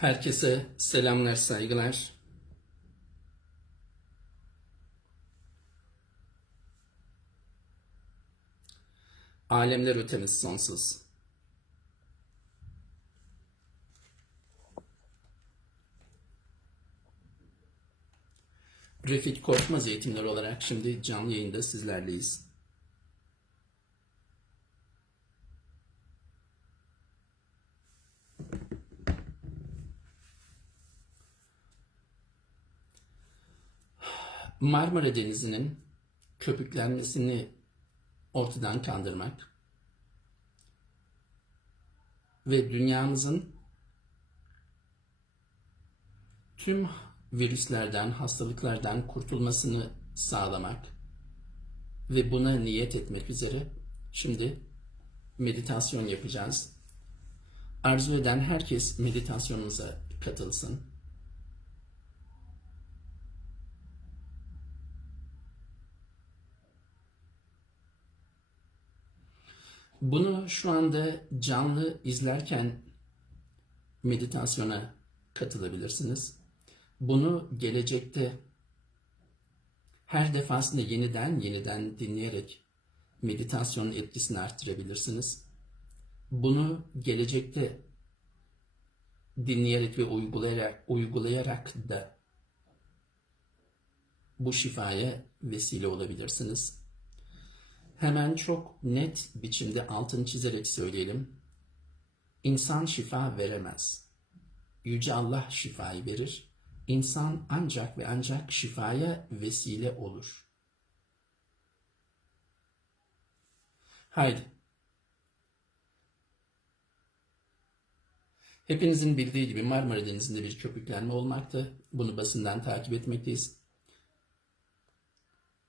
Herkese selamlar, saygılar. Alemler ötemiz sonsuz. Refik Korkmaz eğitimleri olarak şimdi canlı yayında sizlerleyiz. Marmara Denizi'nin köpüklenmesini ortadan kaldırmak ve dünyamızın tüm virüslerden, hastalıklardan kurtulmasını sağlamak ve buna niyet etmek üzere şimdi meditasyon yapacağız. Arzu eden herkes meditasyonumuza katılsın. Bunu şu anda canlı izlerken meditasyona katılabilirsiniz. Bunu gelecekte her defasında yeniden yeniden dinleyerek meditasyonun etkisini arttırabilirsiniz. Bunu gelecekte dinleyerek ve uygulayarak, uygulayarak da bu şifaya vesile olabilirsiniz. Hemen çok net biçimde altını çizerek söyleyelim. İnsan şifa veremez. Yüce Allah şifayı verir. İnsan ancak ve ancak şifaya vesile olur. Haydi. Hepinizin bildiği gibi Marmara Denizi'nde bir köpüklenme olmakta. Bunu basından takip etmekteyiz.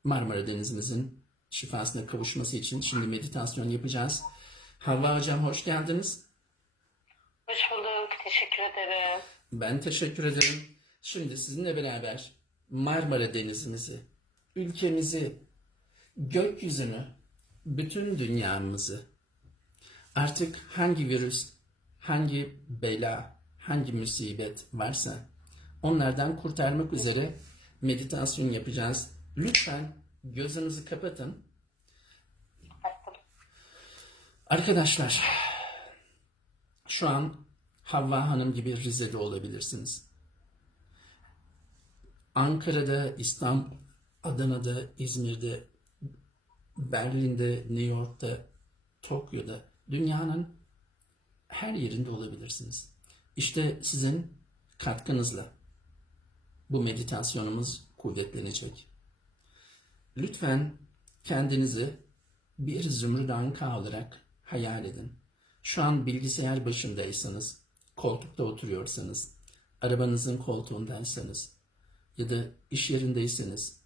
Marmara Denizimizin şifasına kavuşması için şimdi meditasyon yapacağız. Havva Hocam hoş geldiniz. Hoş bulduk. Teşekkür ederim. Ben teşekkür ederim. Şimdi sizinle beraber Marmara Denizimizi, ülkemizi, gökyüzünü, bütün dünyamızı artık hangi virüs, hangi bela, hangi musibet varsa onlardan kurtarmak üzere meditasyon yapacağız. Lütfen gözünüzü kapatın. Arkadaşlar, şu an Havva Hanım gibi Rize'de olabilirsiniz. Ankara'da, İstanbul, Adana'da, İzmir'de, Berlin'de, New York'ta, Tokyo'da, dünyanın her yerinde olabilirsiniz. İşte sizin katkınızla bu meditasyonumuz kuvvetlenecek. Lütfen kendinizi bir zümrüt anka olarak hayal edin. Şu an bilgisayar başındaysanız, koltukta oturuyorsanız, arabanızın koltuğundaysanız ya da iş yerindeyseniz,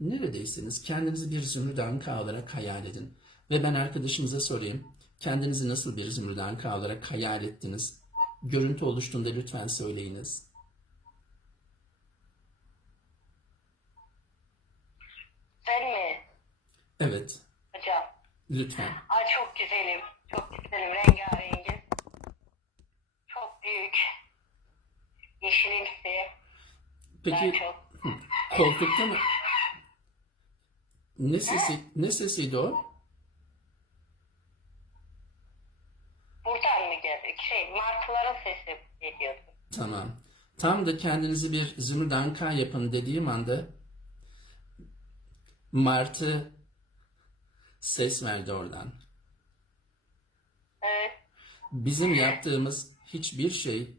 neredeyseniz kendinizi bir zümrüt anka olarak hayal edin. Ve ben arkadaşımıza sorayım, kendinizi nasıl bir zümrüt anka olarak hayal ettiniz? Görüntü oluştuğunda lütfen söyleyiniz. Sen mi Evet, hocam? lütfen. Ay çok güzelim. Çok güzelim. Rengarengim. Çok büyük. Yeşilimsi. Ben Peki çok. koltukta mı? Ne sesi, ne sesiydi o? Buradan mı geldik? Şey, martıların sesi geliyordu. Tamam. Tam da kendinizi bir zümrüt anka yapın dediğim anda Martı ses verdi oradan. Evet. Bizim yaptığımız hiçbir şey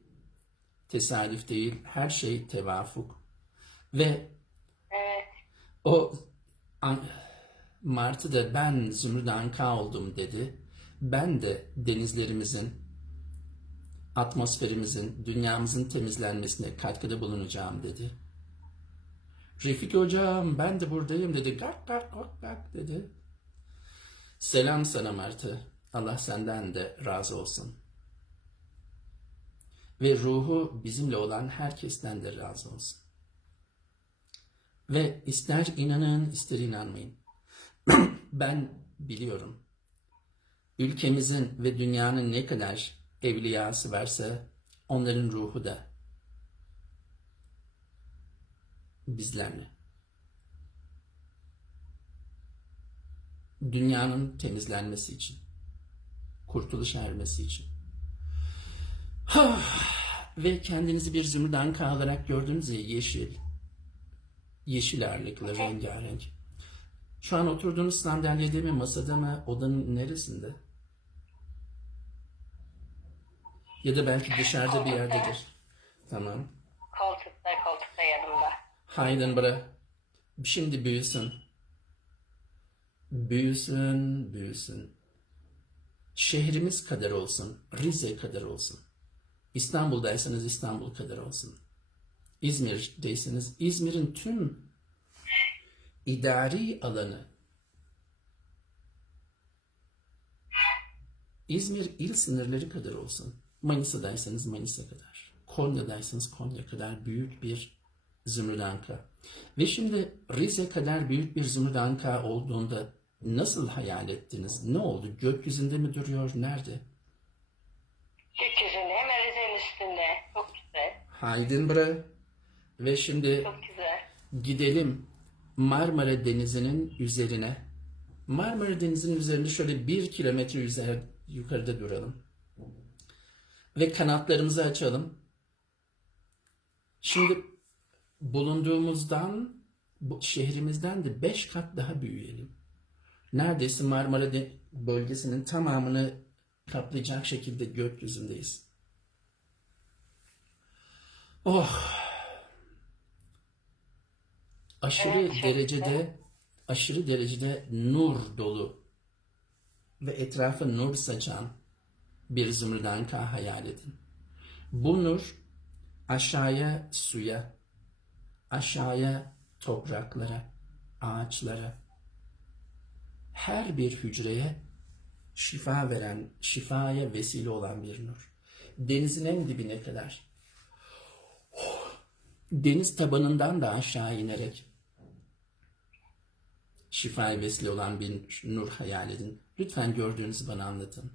tesadüf değil, her şey tevafuk. Ve Evet. o an- Martı da ben Zümrüt Anka oldum dedi. Ben de denizlerimizin, atmosferimizin, dünyamızın temizlenmesine katkıda bulunacağım dedi. Refik hocam ben de buradayım dedi. Gak gak gak gak dedi. Selam sana Martı. Allah senden de razı olsun. Ve ruhu bizimle olan herkesten de razı olsun. Ve ister inanın ister inanmayın. ben biliyorum. Ülkemizin ve dünyanın ne kadar evliyası varsa Onların ruhu da bizlerle. Dünyanın temizlenmesi için, kurtuluş ermesi için. Ve kendinizi bir zümrüt olarak gördünüz ya yeşil. Yeşil ağırlıklı, rengarenk. Şu an oturduğunuz sandalyede mi, masada mı, odanın neresinde? Ya da belki dışarıda bir yerdedir. Tamam. Hayden bırak. Şimdi büyüsün. Büyüsün, büyüsün. Şehrimiz kadar olsun. Rize kadar olsun. İstanbul'daysanız İstanbul kadar olsun. İzmir'deyseniz İzmir'in tüm idari alanı İzmir il sınırları kadar olsun. Manisa'daysanız Manisa kadar. Konya'daysanız Konya kadar büyük bir zümrüdanka. Ve şimdi Rize kadar büyük bir zümrüdanka olduğunda nasıl hayal ettiniz? Ne oldu? Gökyüzünde mi duruyor? Nerede? Gökyüzünde hemen Rize'nin üstünde. Çok güzel. Haydin bre. Ve şimdi Çok güzel. gidelim Marmara Denizi'nin üzerine. Marmara Denizi'nin üzerinde şöyle bir kilometre üzeri, yukarıda duralım. Ve kanatlarımızı açalım. Şimdi bulunduğumuzdan, bu şehrimizden de beş kat daha büyüyelim. Neredeyse Marmara bölgesinin tamamını kaplayacak şekilde gökyüzündeyiz. Oh! aşırı Evet, derecede aşırı derecede nur dolu ve etrafı nur saçan bir zümrüdanka hayal edin. Bu nur aşağıya suya, aşağıya topraklara, ağaçlara, her bir hücreye şifa veren, şifaya vesile olan bir nur. Denizin en dibine kadar deniz tabanından da aşağı inerek şifaya vesile olan bir nur hayal edin. Lütfen gördüğünüzü bana anlatın.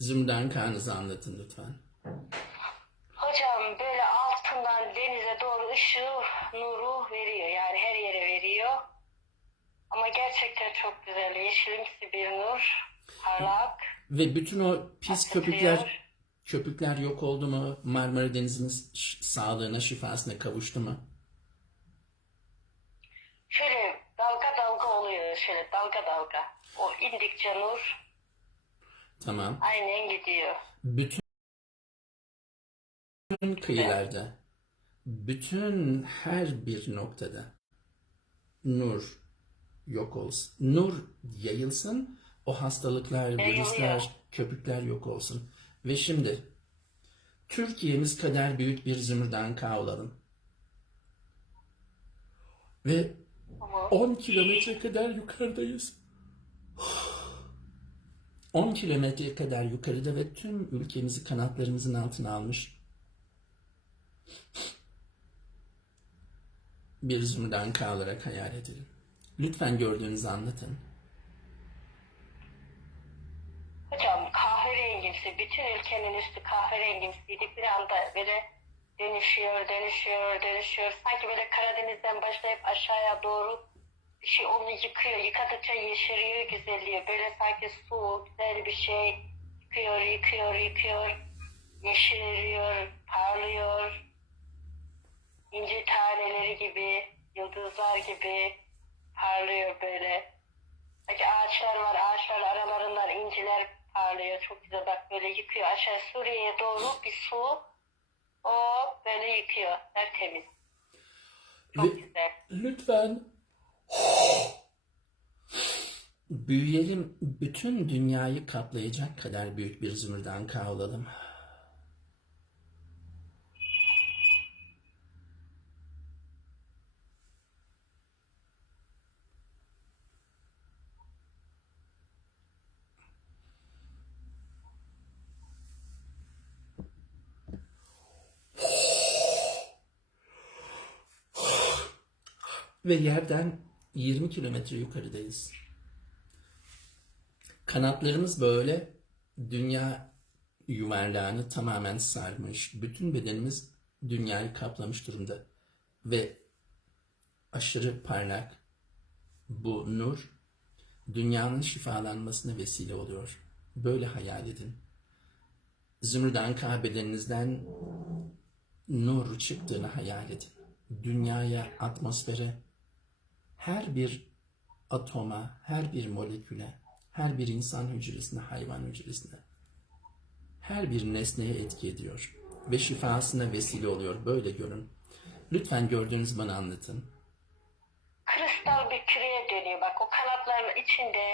Zümrden kanınızı anlatın lütfen. Hocam böyle altından denize doğru ışığı, nuru veriyor. Yani her yere veriyor. Ama gerçekten çok güzel. Yeşilimsi bir nur. Parlak. Ve bütün o pis Akıtıyor. köpükler köpükler yok oldu mu? Marmara Denizi'nin sağlığına, şifasına kavuştu mu? Şöyle dalga dalga oluyor. Şöyle dalga dalga. O indikçe nur Tamam. aynen gidiyor. bütün kıyılarda, bütün her bir noktada nur yok olsun. Nur yayılsın, o hastalıklar, virüsler, köpükler yok olsun. Ve şimdi Türkiye'miz kadar büyük bir zümrüdanka olalım. Ve 10 kilometre kadar yukarıdayız. 10 kilometre kadar yukarıda ve tüm ülkemizi kanatlarımızın altına almış bir zümrüdanka olarak hayal edelim. Lütfen gördüğünüzü anlatın. Hocam kahverengimsi, bütün ülkenin üstü kahverengimsiydi. Bir anda böyle dönüşüyor, dönüşüyor, dönüşüyor. Sanki böyle Karadeniz'den başlayıp aşağıya doğru şey onu yıkıyor. Yıkadıkça yeşeriyor, güzelliyor. Böyle sanki su, güzel bir şey yıkıyor, yıkıyor, yıkıyor. Yeşeriyor, parlıyor. İnci taneleri gibi, yıldızlar gibi parlıyor böyle. Bak ağaçlar var, ağaçların aralarından inciler parlıyor. Çok güzel bak böyle yıkıyor. Aşağı Suriye'ye doğru bir su o böyle yıkıyor. Tertemiz. Çok Ve güzel. lütfen büyüyelim, bütün dünyayı kaplayacak kadar büyük bir zümrüdanka olalım. Ve yerden 20 kilometre yukarıdayız. Kanatlarımız böyle dünya yuvarlağını tamamen sarmış. Bütün bedenimiz dünyayı kaplamış durumda. Ve aşırı parlak bu nur dünyanın şifalanmasına vesile oluyor. Böyle hayal edin. Zümrüden bedeninizden nur çıktığını hayal edin. Dünyaya, atmosfere, her bir atoma, her bir moleküle, her bir insan hücresine, hayvan hücresine, her bir nesneye etki ediyor ve şifasına vesile oluyor. Böyle görün. Lütfen gördüğünüz bana anlatın. kristal bir küreye dönüyor. Bak o kanatların içinde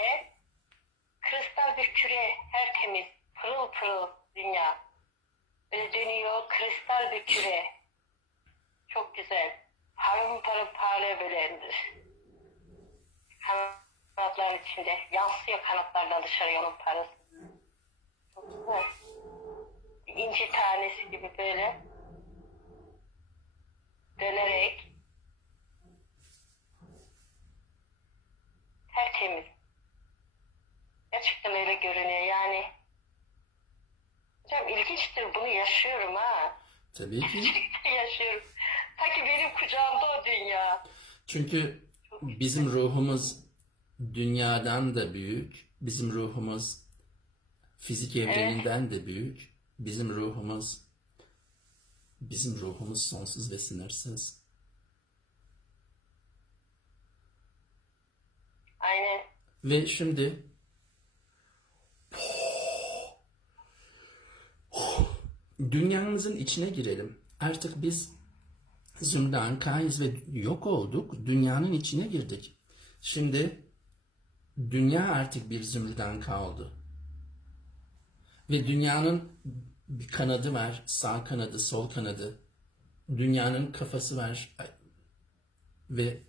kristal bir küre her temiz pırıl pırıl dünya. Böyle dönüyor kristal bir küre. Çok güzel. Parım parım parlıyor böyle kanatların içinde. Yansıyor kanatlardan dışarıya onun parası. Çok güzel. İnci tanesi gibi böyle dönerek tertemiz. Gerçekten öyle görünüyor yani. Hocam ilginçtir bunu yaşıyorum ha. Tabii ki. Yaşıyorum. Ta ki benim kucağımda o dünya. Çünkü bizim ruhumuz dünyadan da büyük. Bizim ruhumuz fizik evreninden de büyük. Bizim ruhumuz bizim ruhumuz sonsuz ve sınırsız. Aynen. Ve şimdi dünyamızın içine girelim. Artık biz zümrüt kayız ve yok olduk. Dünyanın içine girdik. Şimdi dünya artık bir zümrüt anka oldu. Ve dünyanın bir kanadı var. Sağ kanadı, sol kanadı. Dünyanın kafası var. Ve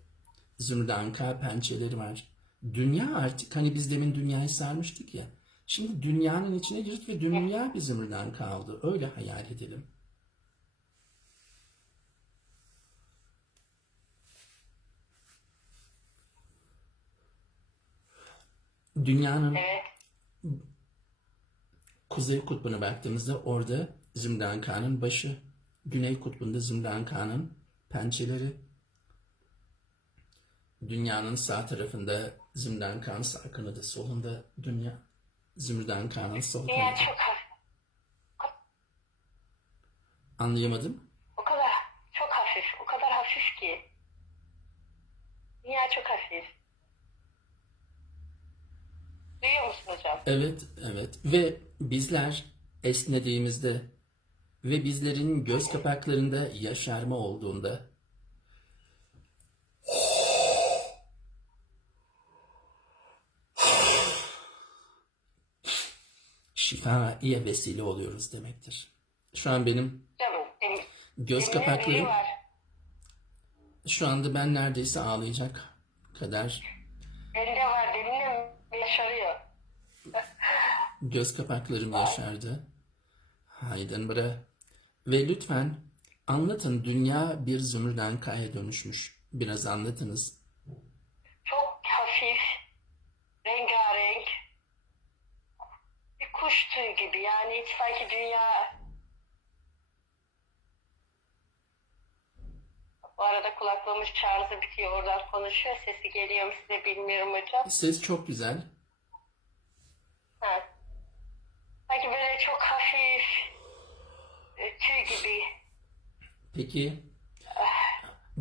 zümrüt anka pençeleri var. Dünya artık hani biz demin dünyayı sarmıştık ya. Şimdi dünyanın içine girdik ve dünya bir zümrüt anka oldu. Öyle hayal edelim. Dünyanın Evet. Kuzey kutbuna baktığımızda orada Zümrüt başı, Güney kutbunda Zümrüt pençeleri, dünyanın sağ tarafında sağ kanadı, solunda dünya, Zümrüt sol Dünya kanadı. çok. Anlayamadım. O kadar çok hafif. O kadar hafif ki. Dünya çok hafif. Duyuyor musun hocam? Evet, evet. Ve bizler esnediğimizde ve bizlerin göz kapaklarında yaşarma olduğunda şifaya vesile oluyoruz demektir. Şu an benim göz kapaklarım şu anda ben neredeyse ağlayacak kadar göz kapaklarım yaşardı. Hayden bre. Ve lütfen anlatın dünya bir zümrüden kaya dönüşmüş. Biraz anlatınız. Çok hafif. Rengarenk. Bir kuş tüyü gibi. Yani hiç sanki dünya Bu arada kulaklığımın şarjı bitiyor. Oradan konuşuyor. Sesi geliyor mu size bilmiyorum hocam. Ses çok güzel. Ha. Sanki böyle çok hafif e, tüy gibi. Peki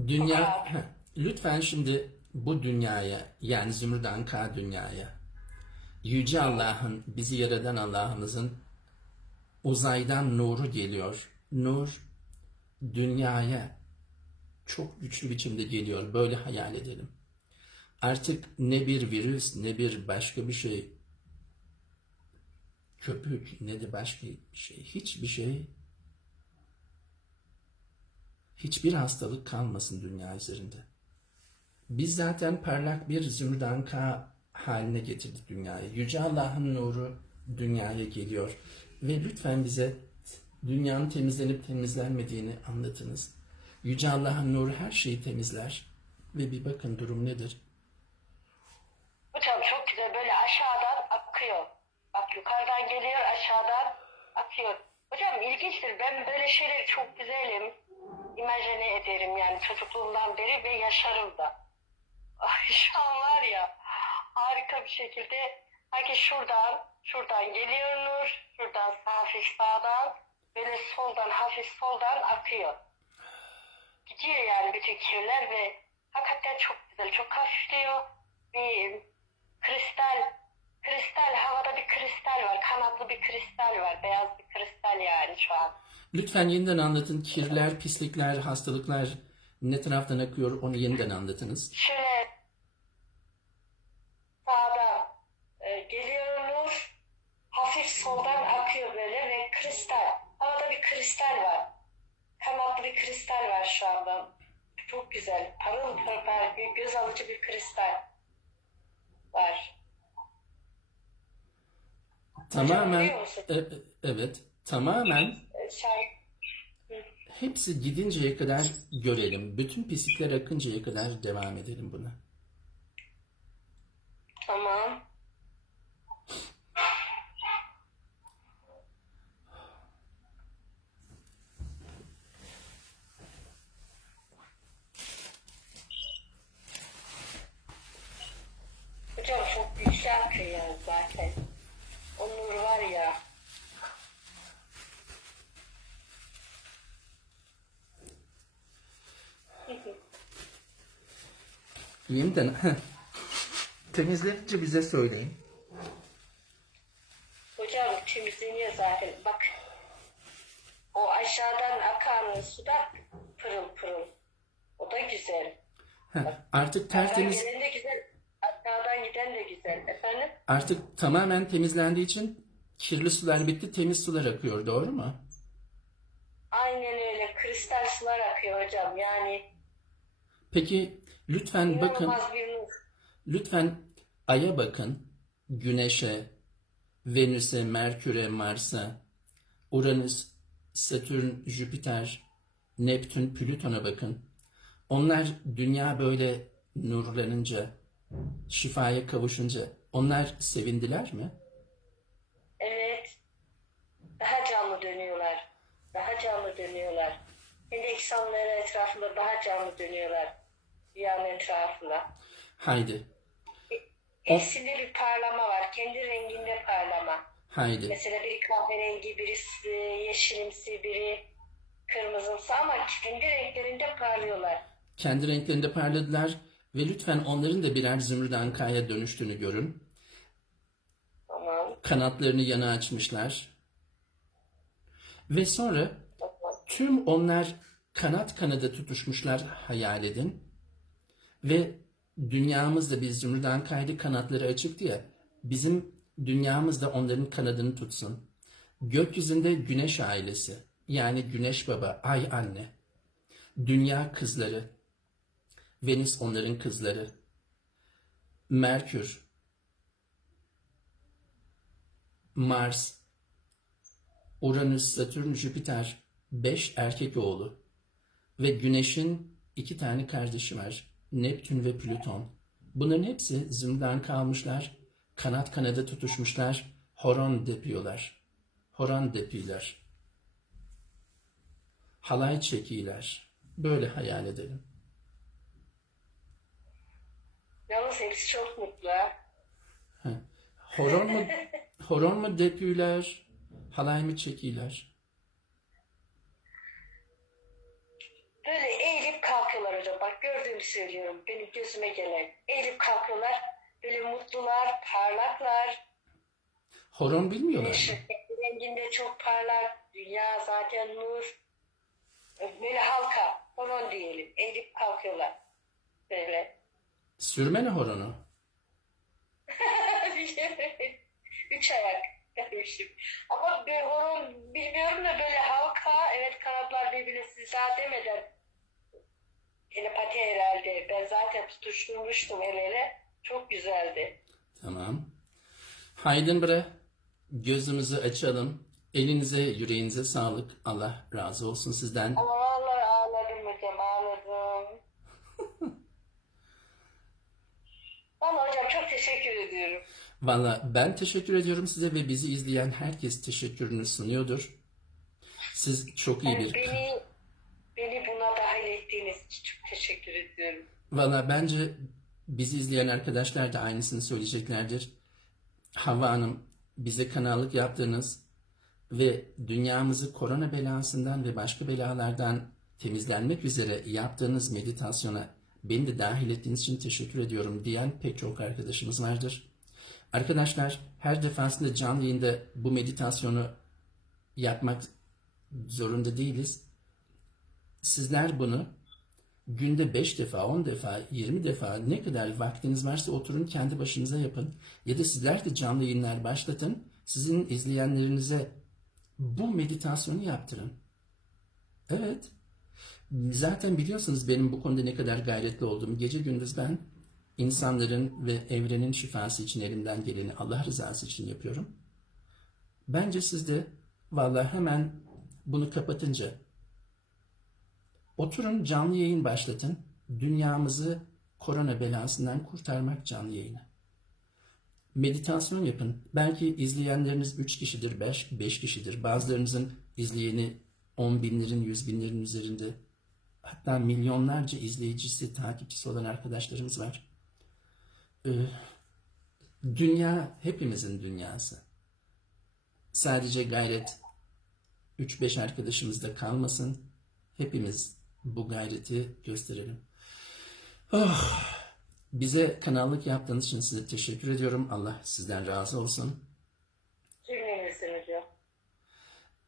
dünya Heh, lütfen şimdi bu dünyaya yani Zümrüt K dünyaya Yüce Allah'ın bizi yaradan Allah'ımızın uzaydan nuru geliyor. Nur dünyaya çok güçlü biçimde geliyor. Böyle hayal edelim. Artık ne bir virüs ne bir başka bir şey köpük ne de başka bir şey hiçbir şey hiçbir hastalık kalmasın dünya üzerinde. Biz zaten parlak bir zümrüdanka haline getirdik dünyayı. Yüce Allah'ın nuru dünyaya geliyor. Ve lütfen bize dünyanın temizlenip temizlenmediğini anlatınız. Yüce Allah'ın nuru her şeyi temizler. Ve bir bakın durum nedir? Akıyor. Hocam ilginçtir. Ben böyle şeyleri çok güzelim. imajine ederim yani çocukluğumdan beri ve yaşarım da. Şu an var ya harika bir şekilde herkes şuradan şuradan geliyor nur şuradan hafif sağdan böyle soldan hafif soldan akıyor. Gidiyor yani bütün kirler ve hakikaten çok güzel çok hafifliyor. Bir kristal kristal havada bir kristal var kanatlı bir kristal var beyaz bir kristal yani şu an. Lütfen yeniden anlatın. Kirler, pislikler, hastalıklar ne taraftan akıyor onu yeniden anlatınız. Şöyle sağdan e, geliyor nur, hafif soldan akıyor böyle ve kristal. Havada bir kristal var. Kanatlı bir kristal var şu anda. Çok güzel. Parıl pırpır bir göz alıcı bir kristal var. Tamamen e- e- evet. Tamamen E, hepsi gidinceye kadar görelim. Bütün pislikler akıncaya kadar devam edelim buna. tamam. Hocam çok büyük şarkı yani zaten. O nur var ya. Yeniden temizlenince bize söyleyin. Hocam temizleniyor zaten. Bak. O aşağıdan akan su da pırıl pırıl. O da güzel. Heh, Artık tertemiz gelen de güzel. Aşağıdan giden de güzel. Efendim? artık tamamen temizlendiği için kirli sular bitti, temiz sular akıyor. Doğru mu? Aynen öyle. Kristal sular akıyor hocam. Yani Peki lütfen bakın inanılmaz nur. Lütfen Ay'a bakın, Güneş'e, Venüs'e, Merkür'e, Mars'a, Uranüs, Satürn, Jüpiter, Neptün, Plüton'a bakın. Onlar dünya böyle nurlanınca, şifaya kavuşunca onlar sevindiler mi? Evet. Daha canlı dönüyorlar. Daha canlı dönüyorlar. Kendi eksanları etrafında daha canlı dönüyorlar. Dünyanın etrafında. Haydi, Hepsinde bir parlama var. Kendi renginde parlama. haydi. Mesela biri kahverengi, birisi yeşilimsi, biri kırmızımsı ama kendi renklerinde parlıyorlar. Kendi renklerinde parladılar ve lütfen onların da birer zümrüt ankaya dönüştüğünü görün. Tamam. Kanatlarını yana açmışlar. Ve sonra. Tüm onlar kanat kanada tutuşmuşlar hayal edin. Ve dünyamızda biz zümrüden kaydı kanatları açık diye bizim dünyamızda onların kanadını tutsun. Gökyüzünde güneş ailesi yani güneş baba, ay anne. Dünya kızları. Venüs onların kızları. Merkür. Mars. Uranüs, Satürn, Jüpiter beş erkek oğlu ve Güneş'in iki tane kardeşi var. Neptün ve Plüton. Bunların hepsi zümrüden kalmışlar. Kanat kanada tutuşmuşlar. Horon depiyorlar. Horon depiyorlar. Halay çekiyorlar. Böyle hayal edelim. Yalnız hepsi çok mutlu. Horon mu, horon mu depiyorlar? Halay mı çekiyorlar? Böyle eğilip hocam. Gördüğümü söylüyorum. Benim gözüme gelen. Eğilip kalkıyorlar. Böyle mutlular, parlaklar. Horon bilmiyorlar mı? Renginde çok parlak. Dünya zaten nur. Böyle halka. Horon diyelim. Eğilip kalkıyorlar. Böyle. Sürmene horonu. Üç ayak demişim. Ama bir horon bilmiyorum da böyle halka. Evet kanatlar birbirine siz daha demeden. Zaten tutuşturmuştum el ele. Çok güzeldi. Tamam. Haydin bre. Gözümüzü açalım. Elinize, yüreğinize sağlık. Allah razı olsun sizden. Ama vallahi ağladım hocam ağladım. Vallahi hocam çok teşekkür ediyorum. Valla ben teşekkür ediyorum size ve bizi izleyen herkes teşekkürünü sunuyordur. Siz çok iyi bir... Beni beni buna dahil ettiğiniz için çok teşekkür ediyorum. Valla bence bizi izleyen arkadaşlar da aynısını söyleyeceklerdir. Havva Hanım bize kanallık yaptığınız ve dünyamızı korona belasından ve başka belalardan temizlenmek üzere yaptığınız meditasyona beni de dahil ettiğiniz için teşekkür ediyorum diyen pek çok arkadaşımız vardır. Arkadaşlar her defasında canlı yayında bu meditasyonu yapmak zorunda değiliz. Sizler bunu günde 5 defa, 10 defa, 20 defa ne kadar vaktiniz varsa oturun kendi başınıza yapın. Ya da sizler de canlı yayınlar başlatın. Sizin izleyenlerinize bu meditasyonu yaptırın. Evet. Zaten biliyorsunuz benim bu konuda ne kadar gayretli olduğumu. Gece gündüz ben insanların ve evrenin şifası için elimden geleni Allah rızası için yapıyorum. Bence siz de vallahi hemen bunu kapatınca Oturun canlı yayın başlatın. Dünyamızı korona belasından kurtarmak canlı yayını. Meditasyon yapın. Belki izleyenleriniz 3 kişidir, 5, 5 kişidir. Bazılarınızın izleyeni 10 binlerin, 100 binlerin üzerinde. Hatta milyonlarca izleyicisi, takipçisi olan arkadaşlarımız var. Ee, dünya hepimizin dünyası. Sadece gayret 3-5 arkadaşımızda kalmasın. Hepimiz bu gayreti gösterelim. Oh, bize kanallık yaptığınız için size teşekkür ediyorum. Allah sizden razı olsun. Hocam.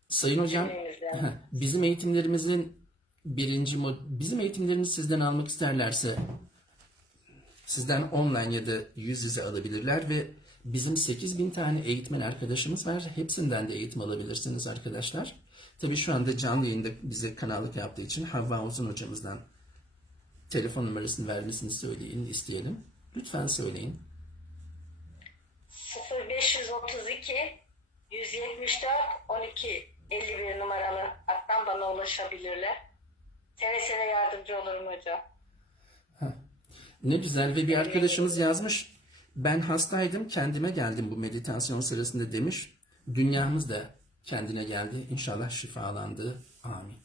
Sayın hocam, Cümlemizden. bizim eğitimlerimizin birinci mod, bizim eğitimlerimizi sizden almak isterlerse sizden online ya da yüz yüze alabilirler ve bizim 8000 tane eğitmen arkadaşımız var. Hepsinden de eğitim alabilirsiniz arkadaşlar. Tabii şu anda canlı yayında bize kanallık yaptığı için Havva Uzun hocamızdan telefon numarasını vermesini söyleyin, isteyelim. Lütfen söyleyin. 0532 174 12 51 numaralı hattan bana ulaşabilirler. Seve seve yardımcı olurum hocam. Ne güzel ve bir arkadaşımız yazmış. Ben hastaydım, kendime geldim bu meditasyon sırasında demiş. Dünyamız da kendine geldi. İnşallah şifalandı. Amin.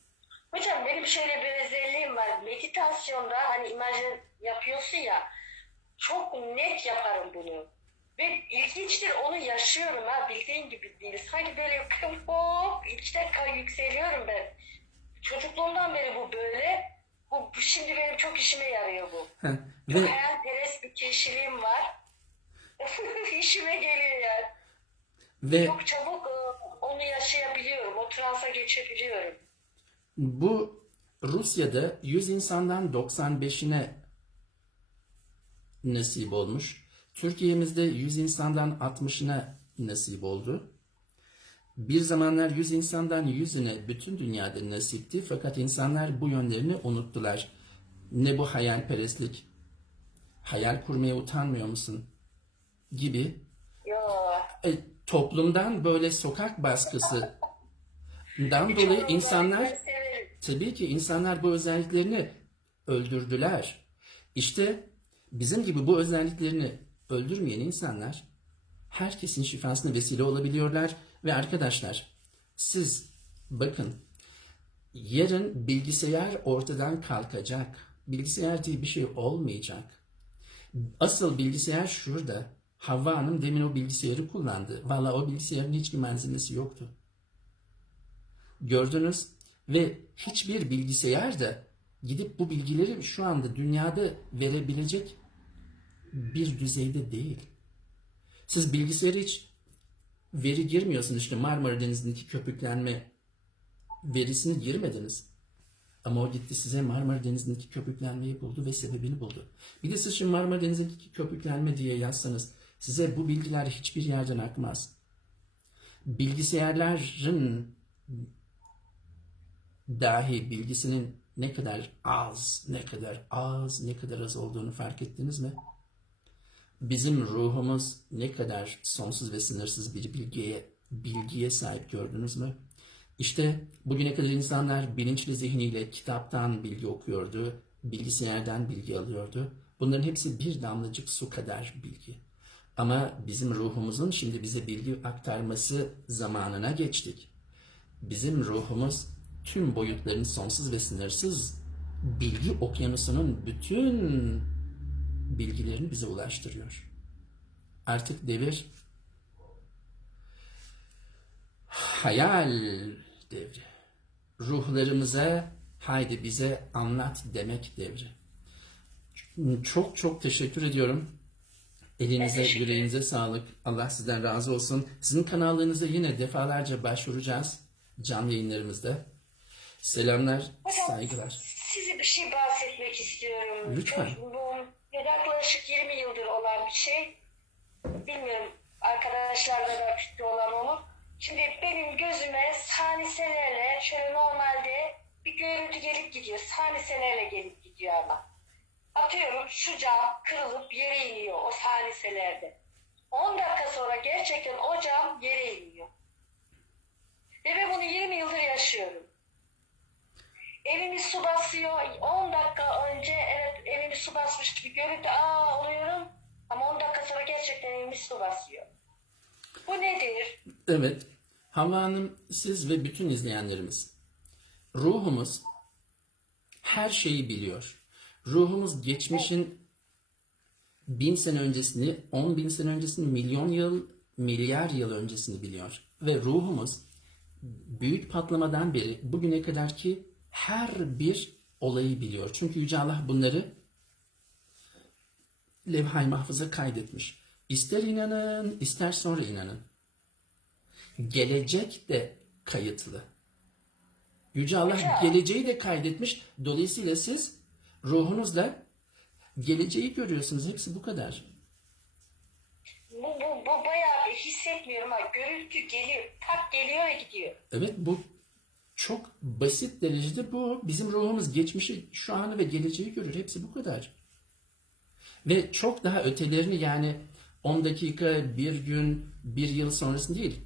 Hocam benim şöyle bir özelliğim var. Meditasyonda hani imajın yapıyorsun ya çok net yaparım bunu. Ve ilginçtir onu yaşıyorum ha bildiğin gibi değil. Sanki böyle hop içten kan yükseliyorum ben. Çocukluğumdan beri bu böyle. Bu, bu şimdi benim çok işime yarıyor bu. Heh, Çok Ve hayalperest bir kişiliğim var. işime geliyor yani. ve Çok çabuk e, onu yaşayabiliyorum. O transa geçebiliyorum. bu Rusya'da 100 insandan 95'ine nasip olmuş. Türkiye'mizde 100 insandan 60'ına nasip oldu. Bir zamanlar 100 insandan 100'üne bütün dünyada nasipti fakat insanlar bu yönlerini unuttular. Ne bu hayalperestlik? Hayal kurmaya utanmıyor musun? Gibi Yo. e, toplumdan böyle sokak baskısı dan dolayı insanlar tabii ki insanlar bu özelliklerini öldürdüler. İşte bizim gibi bu özelliklerini öldürmeyen insanlar herkesin şifasına vesile olabiliyorlar ve arkadaşlar siz bakın yarın bilgisayar ortadan kalkacak. Bilgisayar diye bir şey olmayacak. Asıl bilgisayar şurada. Havva Hanım demin o bilgisayarı kullandı. Valla o bilgisayarın hiçbir menzilesi yoktu. Gördünüz ve hiçbir bilgisayar da gidip bu bilgileri şu anda dünyada verebilecek bir düzeyde değil. Siz bilgisayara hiç veri girmiyorsunuz işte Marmara Denizi'ndeki köpüklenme verisini girmediniz. Ama o gitti size Marmara Denizi'ndeki köpüklenmeyi buldu ve sebebini buldu. Bir de siz şimdi Marmara Denizi'ndeki köpüklenme diye yazsanız size bu bilgiler hiçbir yerden akmaz. Bilgisayarların dahi bilgisinin ne kadar az, ne kadar az, ne kadar az olduğunu fark ettiniz mi? Bizim ruhumuz ne kadar sonsuz ve sınırsız bir bilgiye, bilgiye sahip gördünüz mü? İşte bugüne kadar insanlar bilinçli zihniyle kitaptan bilgi okuyordu, bilgisayardan bilgi alıyordu. Bunların hepsi bir damlacık su kadar bilgi. Ama bizim ruhumuzun şimdi bize bilgi aktarması zamanına geçtik. Bizim ruhumuz tüm boyutların sonsuz ve sınırsız bilgi okyanusunun bütün bilgilerini bize ulaştırıyor. Artık devir hayal devri. Ruhlarımıza haydi bize anlat demek devri. Çok çok teşekkür ediyorum. Elinize, yüreğinize sağlık. Allah sizden razı olsun. Sizin kanallarınıza yine defalarca başvuracağız canlı yayınlarımızda. Selamlar, saygılar. Size bir şey bahsetmek istiyorum. Lütfen. Bu yaklaşık 20 yıldır olan bir şey. Bilmiyorum arkadaşlarla da fikri olan olur. Şimdi benim gözüme saniselerle şöyle normalde bir görüntü gelip gidiyor. Saniselerle gelip gidiyor ama. Atıyorum şu cam kırılıp yere iniyor o saniselerde. 10 dakika sonra gerçekten o cam yere iniyor. Ve ben bunu 20 yıldır yaşıyorum. Evimi su basıyor. 10 dakika önce evet evimi su basmış gibi görüntü aa oluyorum. Ama 10 dakika sonra gerçekten evimi su basıyor. Bu nedir? Evet, Havva Hanım, siz ve bütün izleyenlerimiz. Ruhumuz her şeyi biliyor. Ruhumuz geçmişin bin sene öncesini, on bin sene öncesini, milyon yıl, milyar yıl öncesini biliyor. Ve ruhumuz büyük patlamadan beri bugüne kadar ki her bir olayı biliyor. Çünkü Yüce Allah bunları levh-i mahfuza kaydetmiş. İster inanın, ister sonra inanın. Gelecek de kayıtlı. Yüce Allah geleceği de kaydetmiş. Dolayısıyla siz ruhunuzla geleceği görüyorsunuz. Hepsi bu kadar. Bu, bu, bu bayağı hissetmiyorum ama görüntü geliyor. Tak geliyor ve gidiyor. Evet bu çok basit derecede bu. Bizim ruhumuz geçmişi, şu anı ve geleceği görür. Hepsi bu kadar. Ve çok daha ötelerini yani 10 dakika, bir gün, bir yıl sonrasını değil.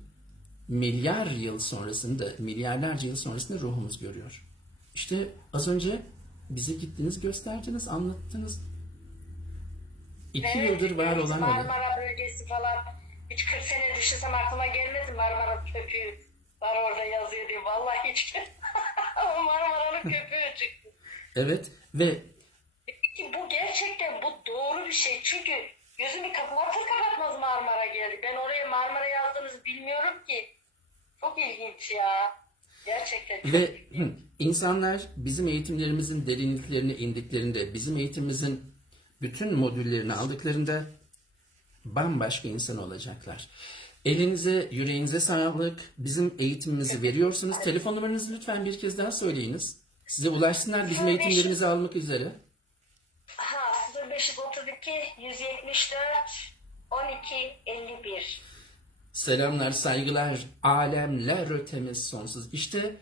Milyar yıl sonrasında, milyarlarca yıl sonrasında ruhumuz görüyor. İşte az önce bize gittiniz, gösterdiniz, anlattınız. İki yıldır var evet, olan olay. Marmara bölgesi falan. Hiç 40 sene düşünsem aklıma gelmedi Marmara köpüğü var orada yazıyor diye. Vallahi hiç. Ama Marmara'nın köpüğü çıktı. Evet ve Ki bu gerçekten bu doğru bir şey. Çünkü gözümü kapatır kapatmaz Marmara geldi. Ben oraya Marmara yazdığınızı bilmiyorum ki. Çok ilginç ya. Gerçekten çok Ve ilginç. hı, insanlar bizim eğitimlerimizin derinliklerine indiklerinde, bizim eğitimimizin bütün modüllerini aldıklarında bambaşka insan olacaklar. Elinize, yüreğinize sağlık. Bizim eğitimimizi veriyorsunuz. Telefon numaranızı lütfen bir kez daha söyleyiniz. Size ulaşsınlar bizim eğitimlerimizi almak üzere. Ha 0532 174 12 51. Selamlar, saygılar, alemler ötemiz sonsuz. İşte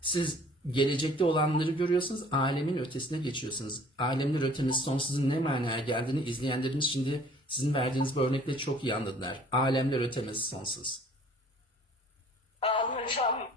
siz gelecekte olanları görüyorsunuz, alemin ötesine geçiyorsunuz. Alemler ötemiz sonsuzun ne manaya geldiğini izleyenlerimiz şimdi sizin verdiğiniz bu örnekle çok iyi anladılar. Alemler ötemiz sonsuz. Hocam.